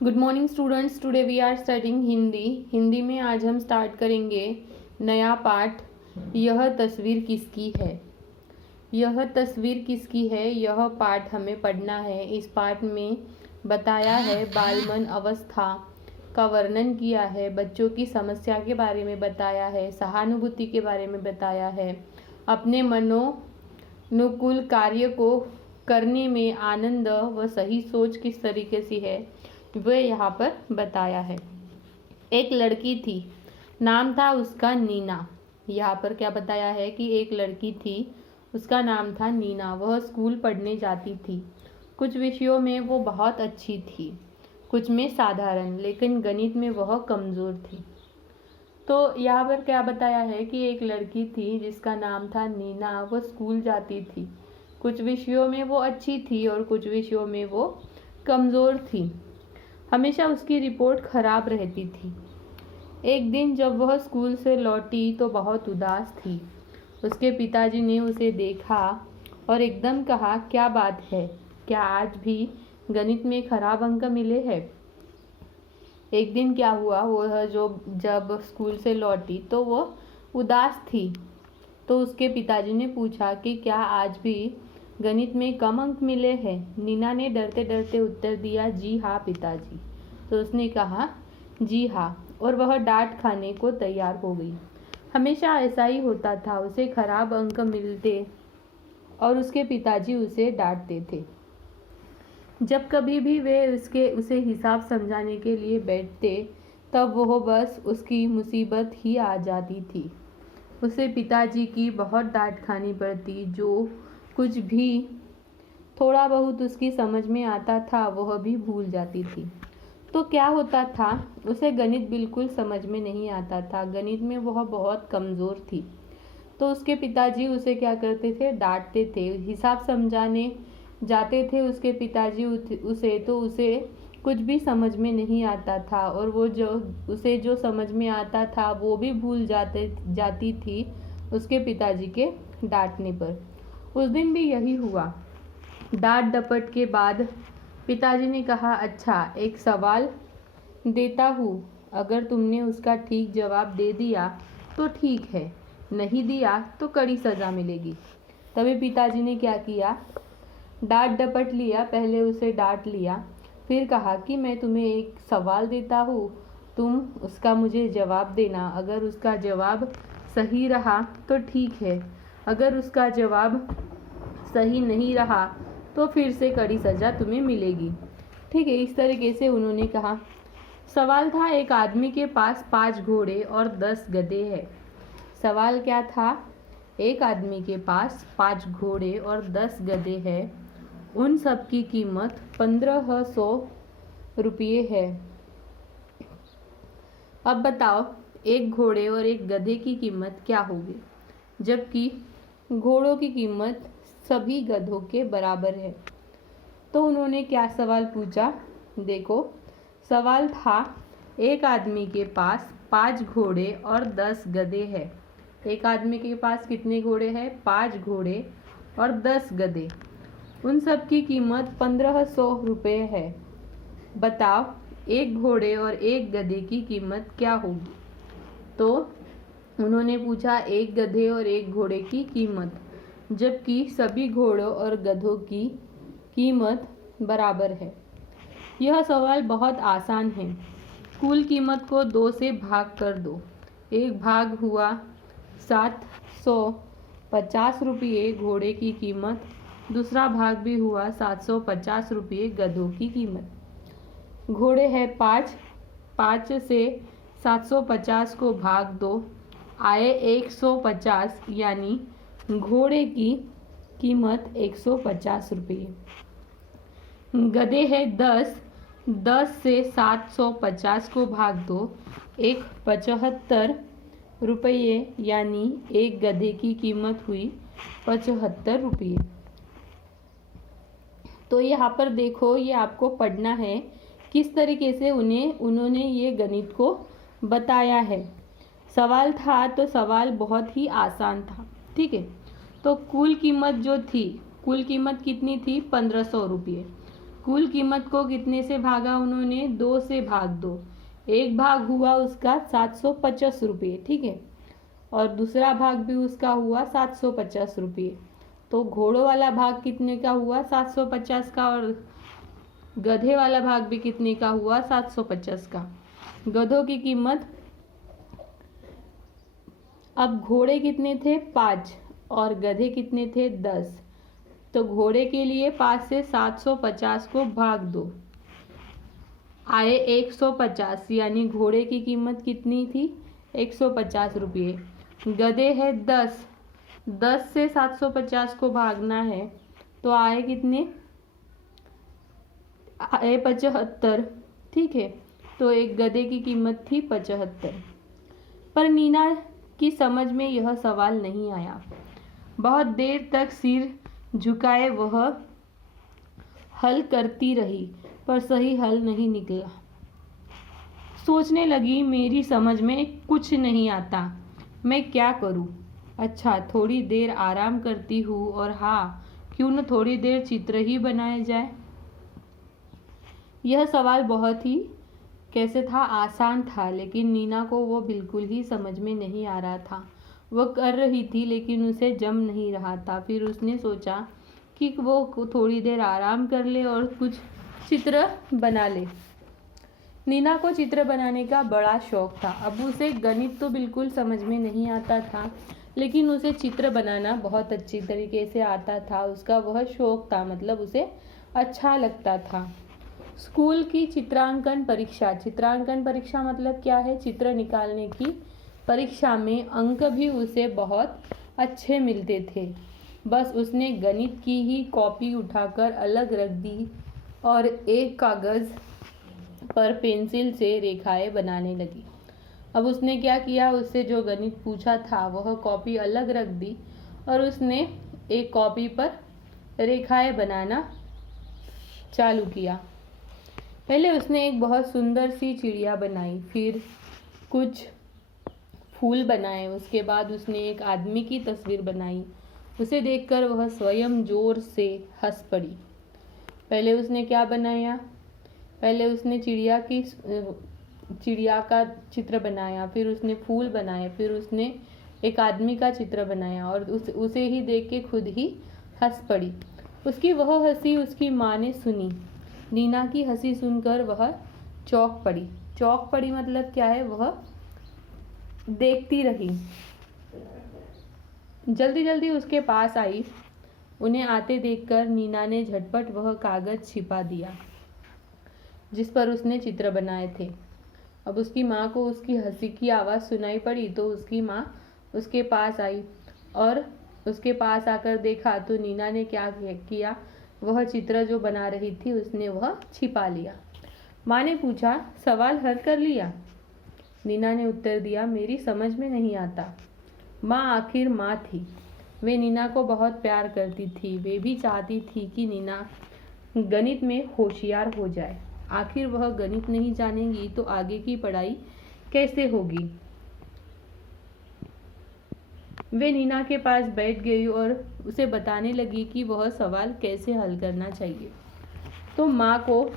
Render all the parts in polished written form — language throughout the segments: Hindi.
Good morning students, today we are studying Hindi में आज हम स्टार्ट करेंगे नया पाठ। यह तस्वीर किसकी है। यह तस्वीर किसकी है, यह पाठ हमें पढ़ना है। इस पाठ में बताया है बालमन अवस्था का वर्णन किया है, बच्चों की समस्या के बारे में बताया है, सहानुभूति के बारे में बताया है, अपने मनोनुकूल कार्य को करने में आनंद व सही सोच किस तरीके से है वह यहाँ पर बताया है। एक लड़की थी, नाम था उसका नीना। यहाँ पर क्या बताया है कि एक लड़की थी, उसका नाम था नीना। वह स्कूल पढ़ने जाती थी। कुछ विषयों में वो बहुत अच्छी थी, कुछ में साधारण, लेकिन गणित में वह कमज़ोर थी। तो यहाँ पर क्या बताया है कि एक लड़की थी जिसका नाम था नीना। वह स्कूल जाती थी, कुछ विषयों में वो अच्छी थी और कुछ विषयों में वो कमज़ोर थी। हमेशा उसकी रिपोर्ट खराब रहती थी। एक दिन जब वह स्कूल से लौटी तो बहुत उदास थी। उसके पिताजी ने उसे देखा और एकदम कहा, क्या बात है, क्या आज भी गणित में खराब अंक मिले हैं। एक दिन क्या हुआ, वह जब स्कूल से लौटी तो वह उदास थी। तो उसके पिताजी ने पूछा कि क्या आज भी गणित में कम अंक मिले हैं। नीना ने डरते डरते उत्तर दिया, जी हाँ पिताजी। तो उसने कहा जी हाँ, और वह डांट खाने को तैयार हो गई। हमेशा ऐसा ही होता था, उसे खराब अंक मिलते और उसके पिताजी उसे डांटते थे। जब कभी भी वे उसे हिसाब समझाने के लिए बैठते तब वह बस उसकी मुसीबत ही आ जाती थी। उसे पिताजी की बहुत डांट खानी पड़ती। जो कुछ भी थोड़ा बहुत उसकी समझ में आता था वह भी भूल जाती थी। तो क्या होता था, उसे गणित बिल्कुल समझ में नहीं आता था। गणित में वह बहुत कमज़ोर थी। तो उसके पिताजी उसे क्या करते थे, डांटते थे। हिसाब समझाने जाते थे उसके पिताजी उसे कुछ भी समझ में नहीं आता था और वो उसे जो समझ में आता था वो भी भूल जाती थी उसके पिताजी के डांटने पर। उस दिन भी यही हुआ। डांट डपट के बाद पिताजी ने कहा, अच्छा एक सवाल देता हूँ, अगर तुमने उसका ठीक जवाब दे दिया तो ठीक है, नहीं दिया तो कड़ी सज़ा मिलेगी। तभी पिताजी ने क्या किया, डांट डपट लिया। पहले उसे डांट लिया, फिर कहा कि मैं तुम्हें एक सवाल देता हूँ, तुम उसका मुझे जवाब देना। अगर उसका जवाब सही रहा तो ठीक है, अगर उसका जवाब सही नहीं रहा तो फिर से कड़ी सज़ा तुम्हें मिलेगी। ठीक है, इस तरीके से उन्होंने कहा। सवाल था, एक आदमी के पास 5 घोड़े और 10 गधे हैं। सवाल क्या था, एक आदमी के पास 5 घोड़े और 10 गधे हैं, उन सब की कीमत 1500 रुपये है। अब बताओ एक घोड़े और एक गधे की कीमत क्या होगी, जबकि घोड़ों की कीमत सभी गधों के बराबर है। तो उन्होंने क्या सवाल पूछा, देखो सवाल था, एक आदमी के पास 5 घोड़े और 10 गधे हैं। एक आदमी के पास कितने घोड़े हैं, 5 घोड़े और 10 गधे, उन सब की कीमत 1500 रुपये है। बताओ एक घोड़े और एक गधे की कीमत क्या होगी। तो उन्होंने पूछा एक गधे और एक घोड़े की कीमत, जबकि सभी घोड़ों और गधों की कीमत बराबर है। यह सवाल बहुत आसान है। कुल कीमत को 2 से भाग कर दो। एक भाग हुआ 750 रुपये घोड़े की कीमत, दूसरा भाग भी हुआ 750 रुपये गधों की कीमत। घोड़े है 5 से 750 को भाग दो, आए 150, यानी घोड़े की कीमत 150 रुपये। गधे है 10 से 750 को भाग दो, एक 75 रुपये, यानी एक गधे की कीमत हुई 75 रुपये। तो यहाँ पर देखो, ये आपको पढ़ना है किस तरीके से उन्होंने ये गणित को बताया है। सवाल था तो सवाल बहुत ही आसान था। ठीक है, तो कुल कीमत जो थी, कुल कीमत कितनी थी, 1500 रुपये। कुल कीमत को कितने से भागा उन्होंने? 2 से भाग दो। एक भाग हुआ उसका 750 रुपये, ठीक है, और दूसरा भाग भी उसका हुआ 750 रुपये। तो घोड़ों वाला भाग कितने का हुआ? 750 का, और गधे वाला भाग भी कितने का हुआ? 750 का। गधों की कीमत, अब घोड़े कितने थे? 5, और गधे कितने थे? 10। तो घोड़े के लिए 5 से 750 को भाग दो, आए 150, यानी घोड़े की कीमत कितनी थी? 150 रुपये। गधे है 10, 10 से 750 को भागना है तो आए कितने? आए 75, ठीक है। तो एक गधे की कीमत थी 75। पर नीना की समझ में यह सवाल नहीं आया। बहुत देर तक सिर झुकाए वह हल करती रही, पर सही हल नहीं निकला। सोचने लगी, मेरी समझ में कुछ नहीं आता, मैं क्या करूं? अच्छा, थोड़ी देर आराम करती हूँ, और हाँ, क्यों न थोड़ी देर चित्र ही बनाया जाए। यह सवाल बहुत ही कैसे था, आसान था, लेकिन नीना को वो बिल्कुल ही समझ में नहीं आ रहा था। वह कर रही थी लेकिन उसे जम नहीं रहा था। फिर उसने सोचा कि वो थोड़ी देर आराम कर ले और कुछ चित्र बना ले। नीना को चित्र बनाने का बड़ा शौक था। अब उसे गणित तो बिल्कुल समझ में नहीं आता था, लेकिन उसे चित्र बनाना बहुत अच्छी तरीके से आता था। उसका वह शौक था, मतलब उसे अच्छा लगता था। स्कूल की चित्रांकन परीक्षा, चित्रांकन परीक्षा मतलब क्या है? चित्र निकालने की परीक्षा में अंक भी उसे बहुत अच्छे मिलते थे। बस उसने गणित की ही कॉपी उठाकर अलग रख दी और एक कागज़ पर पेंसिल से रेखाएं बनाने लगी। अब उसने क्या किया, उससे जो गणित पूछा था वह कॉपी अलग रख दी और उसने एक कॉपी पर रेखाएं बनाना चालू किया। पहले उसने एक बहुत सुंदर सी चिड़िया बनाई, फिर कुछ फूल बनाए, उसके बाद उसने एक आदमी की तस्वीर बनाई। उसे देखकर वह स्वयं जोर से हंस पड़ी। पहले उसने क्या बनाया? पहले उसने चिड़िया का चित्र बनाया, फिर उसने फूल बनाए, फिर उसने एक आदमी का चित्र बनाया और उसे ही देख के खुद ही हंस पड़ी। उसकी वह हंसी उसकी माँ ने सुनी। नीना की हंसी सुनकर वह चौंक पड़ी। चौंक पड़ी मतलब क्या है? वह देखती रही। जल्दी जल्दी उसके पास आई। उन्हें आते देखकर नीना ने झटपट वह कागज़ छिपा दिया जिस पर उसने चित्र बनाए थे। अब उसकी माँ को उसकी हंसी की आवाज़ सुनाई पड़ी तो उसकी माँ उसके पास आई और उसके पास आकर देखा तो नीना ने क्या किया, वह चित्र जो बना रही थी उसने वह छिपा लिया। माँ ने पूछा, सवाल हल कर लिया? नीना ने उत्तर दिया, मेरी समझ में नहीं आता। माँ आखिर माँ थी। वे नीना को बहुत प्यार करती थी। वे भी चाहती थी कि नीना गणित में होशियार हो जाए। आखिर वह गणित नहीं जानेगी तो आगे की पढ़ाई कैसे होगी। वे नीना के पास बैठ गई और उसे बताने लगी कि वह सवाल कैसे हल करना चाहिए। तो माँ को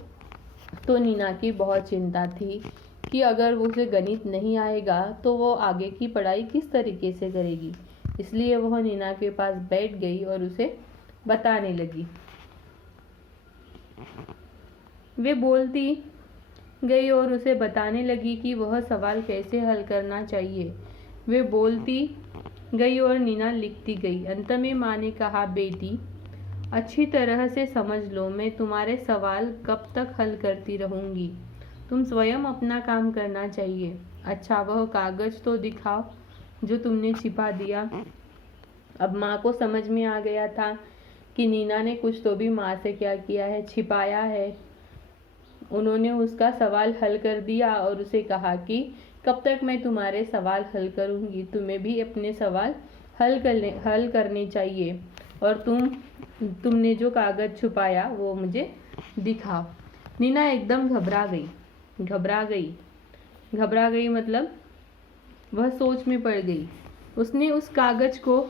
तो नीना की बहुत चिंता थी कि अगर उसे गणित नहीं आएगा तो वो आगे की पढ़ाई किस तरीके से करेगी। इसलिए वह नीना के पास बैठ गई और उसे बताने लगी। वे बोलती गई और उसे बताने लगी कि वह सवाल कैसे हल करना चाहिए। वे बोलती गई और नीना लिखती गई। अंत में माँ ने कहा, बेटी अच्छी तरह से समझ लो, मैं तुम्हारे सवाल कब तक हल करती रहूँगी। तुम स्वयं अपना काम करना चाहिए। अच्छा, वह कागज़ तो दिखाओ जो तुमने छिपा दिया। अब माँ को समझ में आ गया था कि नीना ने कुछ तो भी माँ से क्या किया है, छिपाया है। उन्होंने उसका सवाल हल कर दिया और उसे कहा कि कब तक मैं तुम्हारे सवाल हल करूँगी, तुम्हें भी अपने सवाल हल करने चाहिए और तुमने जो कागज़ छुपाया वो मुझे दिखाओ। नीना एकदम घबरा गई मतलब वह सोच में पड़ गई। उसने उस कागज़ को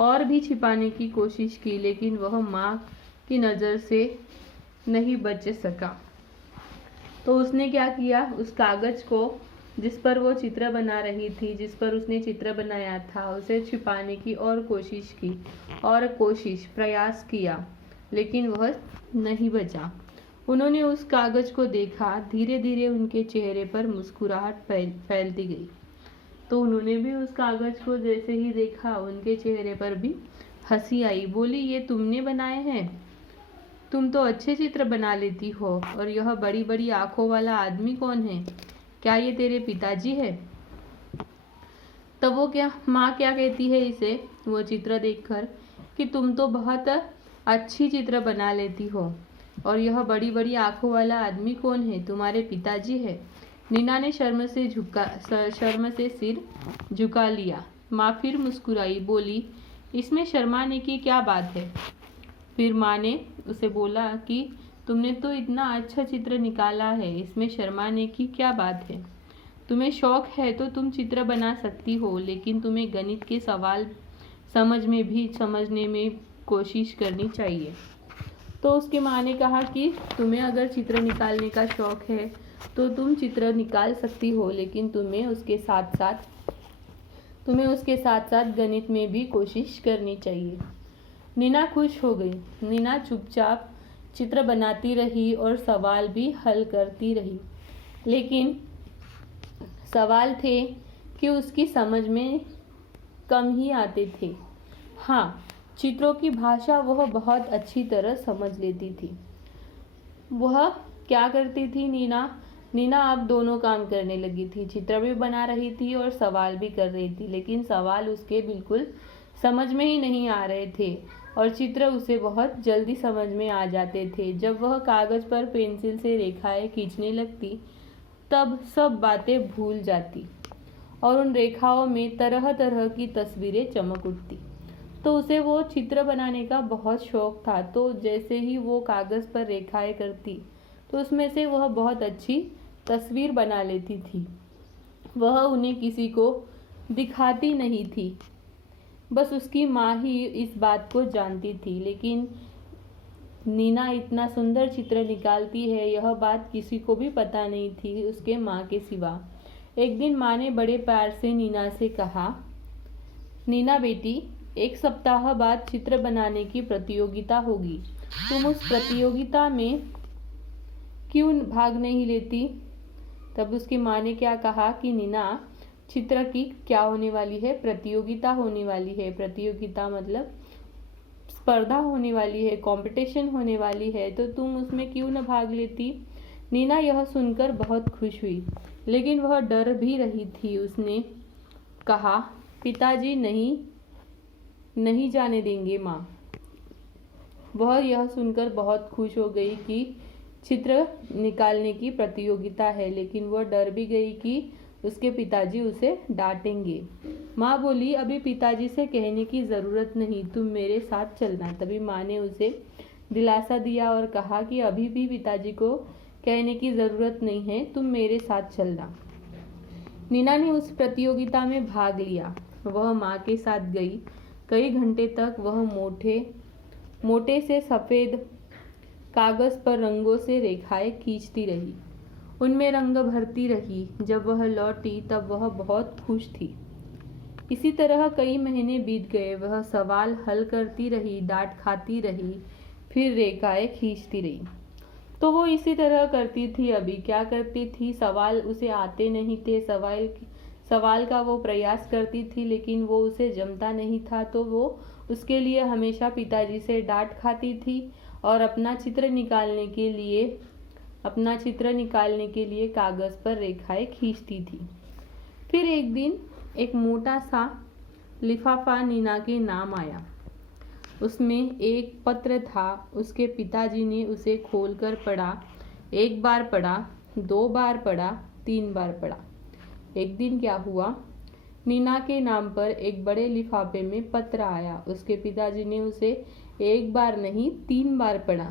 और भी छिपाने की कोशिश की, लेकिन वह माँ की नज़र से नहीं बच सका। तो उसने क्या किया, उस कागज को जिस पर वो चित्र बना रही थी, जिस पर उसने चित्र बनाया था, उसे छिपाने की और कोशिश की और प्रयास किया, लेकिन वह नहीं बचा। उन्होंने उस कागज को देखा, धीरे धीरे उनके चेहरे पर मुस्कुराहट फैलती गई। तो उन्होंने भी उस कागज को जैसे ही देखा, उनके चेहरे पर भी हंसी आई। बोली, ये तुमने बनाए हैं? तुम तो अच्छे चित्र बना लेती हो। और यह बड़ी बड़ी आंखों वाला आदमी कौन है? क्या ये तेरे पिताजी है? तब माँ क्या कहती है इसे, वो चित्र देखकर, कि तुम तो बहुत अच्छी चित्र बना लेती हो। और यह बड़ी बड़ी आंखों वाला आदमी कौन है? तुम्हारे पिताजी है। नीना ने शर्म से सिर झुका लिया। माँ फिर मुस्कुराई, बोली, इसमें शर्माने की क्या बात है? फिर माँ ने उसे बोला कि तुमने तो इतना अच्छा चित्र निकाला है, इसमें शर्माने की क्या बात है? तुम्हें शौक है तो तुम चित्र बना सकती हो, लेकिन तुम्हें गणित के सवाल समझने में कोशिश करनी चाहिए। तो उसकी माँ ने कहा कि तुम्हें अगर चित्र निकालने का शौक है तो तुम चित्र निकाल सकती हो, लेकिन तुम्हें उसके साथ साथ गणित में भी कोशिश करनी चाहिए। नीना खुश हो गई। नीना चुपचाप चित्र बनाती रही और सवाल भी हल करती रही, लेकिन सवाल थे कि उसकी समझ में कम ही आते थे। हाँ, चित्रों की भाषा वह बहुत अच्छी तरह समझ लेती थी। वह क्या करती थी, नीना अब दोनों काम करने लगी थी। चित्र भी बना रही थी और सवाल भी कर रही थी, लेकिन सवाल उसके बिल्कुल समझ में ही नहीं आ रहे थे और चित्र उसे बहुत जल्दी समझ में आ जाते थे। जब वह कागज पर पेंसिल से रेखाएं खींचने लगती, तब सब बातें भूल जाती और उन रेखाओं में तरह तरह की तस्वीरें चमक उठती। तो उसे वो चित्र बनाने का बहुत शौक था। तो जैसे ही वो कागज पर रेखाएं करती, तो उसमें से वह बहुत अच्छी तस्वीर बना लेती थी। वह उन्हें किसी को दिखाती नहीं थी, बस उसकी माँ ही इस बात को जानती थी। लेकिन नीना इतना सुंदर चित्र निकालती है, यह बात किसी को भी पता नहीं थी उसके माँ के सिवा। एक दिन माँ ने बड़े प्यार से नीना से कहा, नीना बेटी, 1 सप्ताह बाद चित्र बनाने की प्रतियोगिता होगी। तुम उस प्रतियोगिता में क्यों भाग नहीं लेती? तब उसकी माँ ने क्या कहा कि नीना, चित्र की क्या होने वाली है? प्रतियोगिता होने वाली है। प्रतियोगिता मतलब स्पर्धा होने वाली है, कंपटीशन होने वाली है, तो तुम उसमें क्यों न भाग लेती? नीना यह सुनकर बहुत खुश हुई, लेकिन वह डर भी रही थी। उसने कहा, पिताजी नहीं जाने देंगे माँ। वह यह सुनकर बहुत खुश हो गई कि चित्र निकालने की प्रतियोगिता है, लेकिन वह डर भी गई कि उसके पिताजी उसे डांटेंगे। माँ बोली, अभी पिताजी से कहने की ज़रूरत नहीं, तुम मेरे साथ चलना। तभी माँ ने उसे दिलासा दिया और कहा कि अभी भी पिताजी को कहने की ज़रूरत नहीं है, तुम मेरे साथ चलना। नीना ने उस प्रतियोगिता में भाग लिया। वह माँ के साथ गई। कई घंटे तक वह मोटे से सफ़ेद कागज़ पर रंगों से रेखाएं खींचती रही, उनमें रंग भरती रही। जब वह लौटी तब वह बहुत खुश थी। इसी तरह कई महीने बीत गए। वह सवाल हल करती रही, डांट खाती रही, फिर रेखाएं खींचती रही। तो वो इसी तरह करती थी। अभी क्या करती थी, सवाल उसे आते नहीं थे। सवाल का वो प्रयास करती थी, लेकिन वो उसे जमता नहीं था। तो वो उसके लिए हमेशा पिताजी से डांट खाती थी और अपना चित्र निकालने के लिए कागज़ पर रेखाएं खींचती थी। फिर एक दिन एक मोटा सा लिफाफा नीना के नाम आया। उसमें एक पत्र था। उसके पिताजी ने उसे खोलकर पढ़ा। 1 बार पढ़ा, 2 बार पढ़ा, 3 बार पढ़ा। एक दिन क्या हुआ, नीना के नाम पर एक बड़े लिफाफे में पत्र आया। उसके पिताजी ने उसे 1 बार नहीं 3 बार पढ़ा।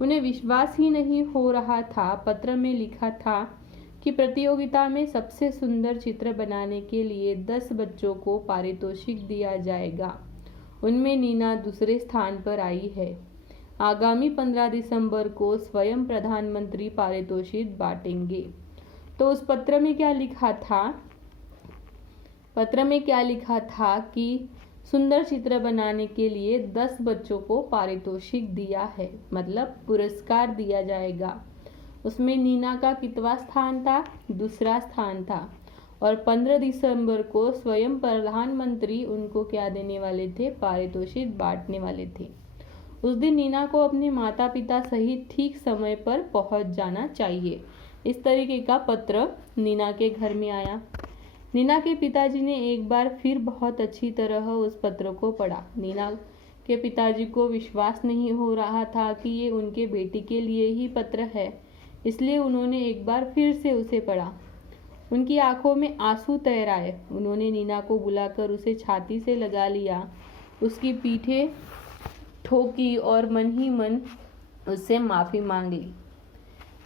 उन्हें विश्वास ही नहीं हो रहा था। पत्र में लिखा था कि प्रतियोगिता में सबसे सुंदर चित्र बनाने के लिए 10 बच्चों को पारितोषिक दिया जाएगा। उनमें नीना दूसरे स्थान पर आई है। आगामी 15 दिसंबर को स्वयं प्रधानमंत्री पारितोषिक बांटेंगे। तो उस पत्र में क्या लिखा था? पत्र में क्या लिखा था कि सुंदर चित्र बनाने के लिए 10 बच्चों को पारितोषिक दिया है, मतलब पुरस्कार दिया जाएगा। उसमें नीना का कितवा स्थान था? दूसरा स्थान था। और 15 दिसंबर को स्वयं प्रधानमंत्री उनको क्या देने वाले थे? पारितोषिक बांटने वाले थे। उस दिन नीना को अपने माता पिता सहित ठीक समय पर पहुंच जाना चाहिए। इस तरीके का पत्र नीना के घर में आया। नीना के पिताजी ने एक बार फिर बहुत अच्छी तरह उस पत्र को पढ़ा। नीना के पिताजी को विश्वास नहीं हो रहा था कि ये उनके बेटी के लिए ही पत्र है, इसलिए उन्होंने एक बार फिर से उसे पढ़ा। उनकी आंखों में आंसू तैर आए। उन्होंने नीना को बुलाकर उसे छाती से लगा लिया, उसकी पीठे ठोकी और मन ही मन उससे माफ़ी मांग ली।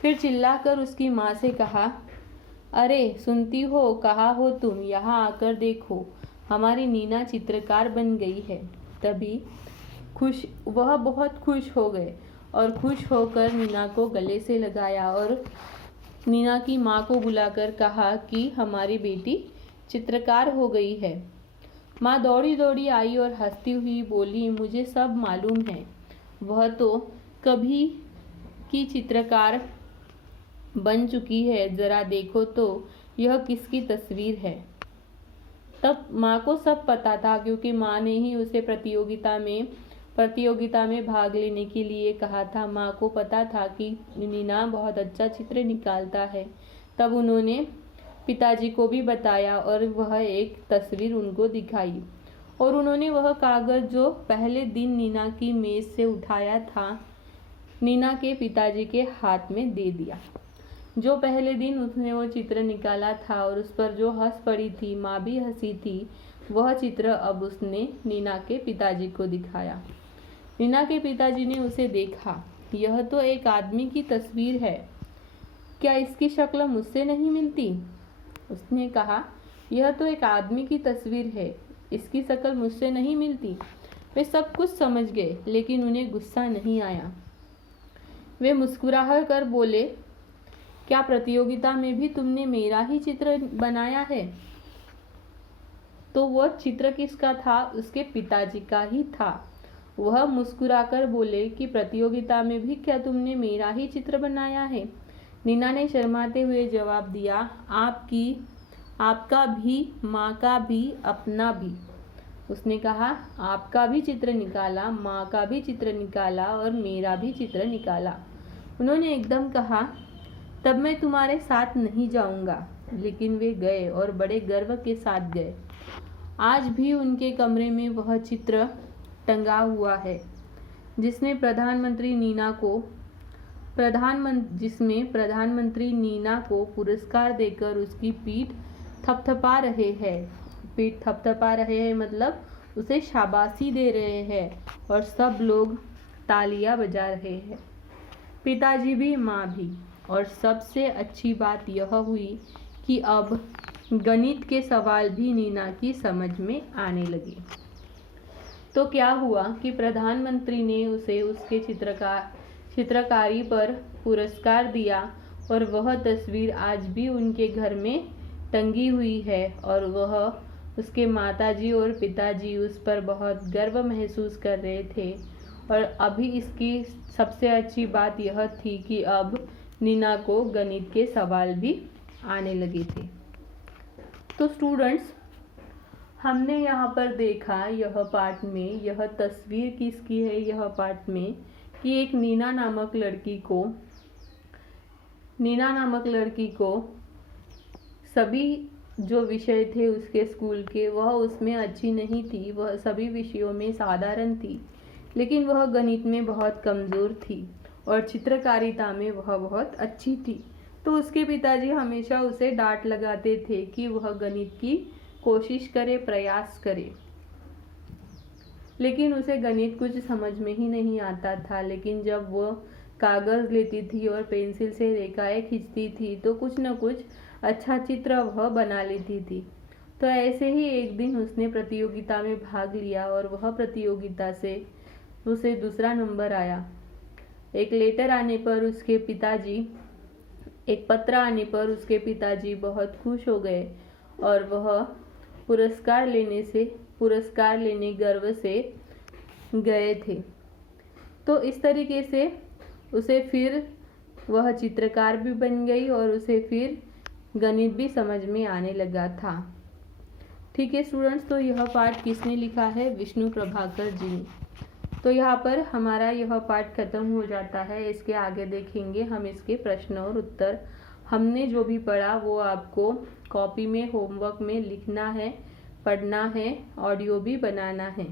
फिर चिल्लाकर उसकी माँ से कहा, अरे सुनती हो, कहाँ हो तुम? यहाँ आकर देखो, हमारी नीना चित्रकार बन गई है। तभी वह बहुत खुश हो गए और खुश होकर नीना को गले से लगाया और नीना की माँ को बुलाकर कहा कि हमारी बेटी चित्रकार हो गई है। माँ दौड़ी दौड़ी आई और हंसती हुई बोली, मुझे सब मालूम है, वह तो कभी की चित्रकार बन चुकी है। जरा देखो तो यह किसकी तस्वीर है। तब माँ को सब पता था, क्योंकि माँ ने ही उसे प्रतियोगिता में भाग लेने के लिए कहा था। माँ को पता था कि नीना बहुत अच्छा चित्र निकालता है। तब उन्होंने पिताजी को भी बताया और वह एक तस्वीर उनको दिखाई और उन्होंने वह कागज़ जो पहले दिन नीना की मेज़ से उठाया था, नीना के पिताजी के हाथ में दे दिया। जो पहले दिन उसने वो चित्र निकाला था और उस पर जो हंस पड़ी थी, माँ भी हंसी थी, वह चित्र अब उसने नीना के पिताजी को दिखाया। नीना के पिताजी ने उसे देखा। यह तो एक आदमी की तस्वीर है, क्या इसकी शक्ल मुझसे नहीं मिलती? उसने कहा, यह तो एक आदमी की तस्वीर है, इसकी शक्ल मुझसे नहीं मिलती। वे सब कुछ समझ गए, लेकिन उन्हें गुस्सा नहीं आया। वे मुस्कुरा कर बोले, क्या प्रतियोगिता में भी तुमने मेरा ही चित्र बनाया है? तो वह चित्र किसका था? उसके पिताजी का ही था। वह मुस्कुराकर बोले कि प्रतियोगिता में भी क्या तुमने मेरा ही चित्र बनाया है? नीना ने शर्माते हुए जवाब दिया, आपका भी, माँ का भी, अपना भी। उसने कहा, आपका भी चित्र निकाला, माँ का भी चित्र निकाला और मेरा भी चित्र निकाला। उन्होंने एकदम कहा, तब मैं तुम्हारे साथ नहीं जाऊंगा। लेकिन वे गए और बड़े गर्व के साथ गए। आज भी उनके कमरे में वह चित्र टंगा हुआ है जिसमें प्रधानमंत्री नीना को पुरस्कार देकर उसकी पीठ थपथपा रहे हैं, मतलब उसे शाबाशी दे रहे हैं और सब लोग तालियां बजा रहे हैं, पिताजी भी, माँ भी। और सबसे अच्छी बात यह हुई कि अब गणित के सवाल भी नीना की समझ में आने लगे। तो क्या हुआ कि प्रधानमंत्री ने उसे उसके चित्रकारी पर पुरस्कार दिया और वह तस्वीर आज भी उनके घर में टंगी हुई है और वह उसके माताजी और पिताजी उस पर बहुत गर्व महसूस कर रहे थे। और अभी इसकी सबसे अच्छी बात यह थी कि अब नीना को गणित के सवाल भी आने लगे थे। तो स्टूडेंट्स, हमने यहाँ पर देखा यह पाठ में, यह तस्वीर किसकी है यह पाठ में, कि एक नीना नामक लड़की को सभी जो विषय थे उसके स्कूल के, वह उसमें अच्छी नहीं थी, वह सभी विषयों में साधारण थी, लेकिन वह गणित में बहुत कमज़ोर थी और चित्रकारिता में वह बहुत अच्छी थी। तो उसके पिताजी हमेशा उसे डांट लगाते थे कि वह गणित की कोशिश करे, प्रयास करे, लेकिन उसे गणित कुछ समझ में ही नहीं आता था। लेकिन जब वह कागज़ लेती थी और पेंसिल से रेखाएं खींचती थी तो कुछ न कुछ अच्छा चित्र वह बना लेती थी। तो ऐसे ही एक दिन उसने प्रतियोगिता में भाग लिया और वह प्रतियोगिता से उसे दूसरा नंबर आया। एक लेटर आने पर उसके पिताजी एक पत्र आने पर उसके पिताजी बहुत खुश हो गए और वह पुरस्कार लेने गर्व से गए थे। तो इस तरीके से उसे फिर वह चित्रकार भी बन गई और उसे फिर गणित भी समझ में आने लगा था। ठीक है स्टूडेंट्स, तो यह पाठ किसने लिखा है? विष्णु प्रभाकर जी ने। तो यहाँ पर हमारा यह पाठ खत्म हो जाता है। इसके आगे देखेंगे हम इसके प्रश्न और उत्तर। हमने जो भी पढ़ा वो आपको कॉपी में होमवर्क में लिखना है, पढ़ना है, ऑडियो भी बनाना है।